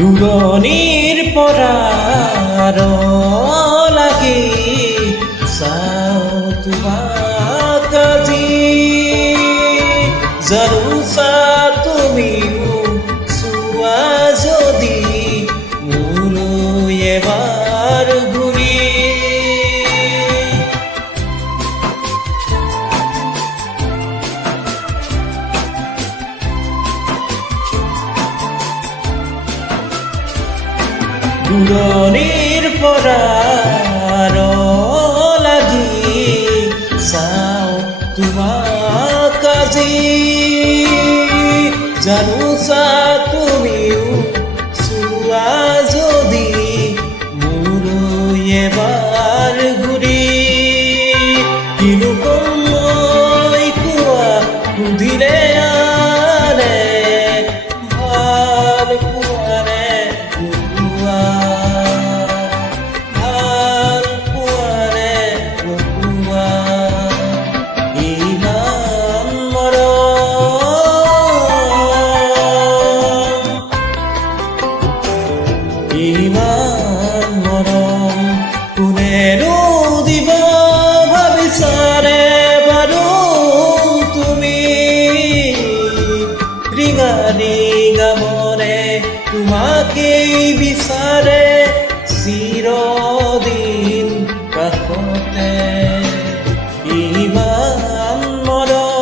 দূৰণিৰ পৰা লাগি চাওঁ তোমাক আজি জানোচা তুমিও চোৱা যদি মোলৈ এবাৰ ঘূৰি দূৰণিৰ পৰা লাগি চাওঁ তোমাক আজি জানোচা তুমিও চোৱা যদি মোলৈ এবাৰ ঘূৰি কিনো কম মই কোৱা সুধিলে আনে ভাল পোৱানে নোপোৱা ভাল পোৱানে নোপোৱা ইমান মৰম কোনেনো দিব ভাবিছানে বাৰু তুমি ৰিঙা ৰিঙা মনে তোমাকেই বিচাৰে চিৰদিন কাষতে ইমান মৰম